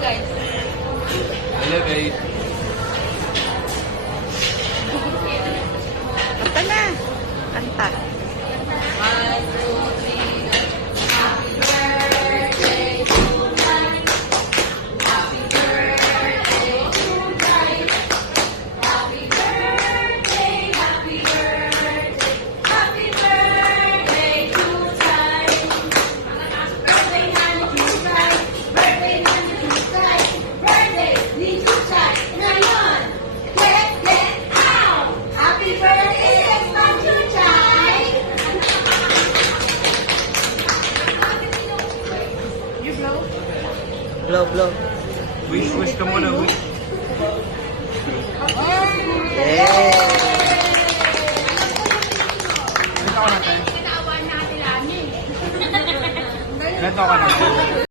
guys. Hello guys. Kanta na. Kanta. One, two, three. Happy birthday tonight. Happy birthday tonight. Happy birthday, happy birthday. Happy birthday tonight. Birthday namin Tuesday. Birthday namin Tuesday. Birthday ni Tuesday. Ngayon. Get out. Happy birthday, Ma'am Tuesday. You blow? Blow, blow. Wish ka muna, wish. Yeah. Ilan taon na tayo? Ilan taon ka na?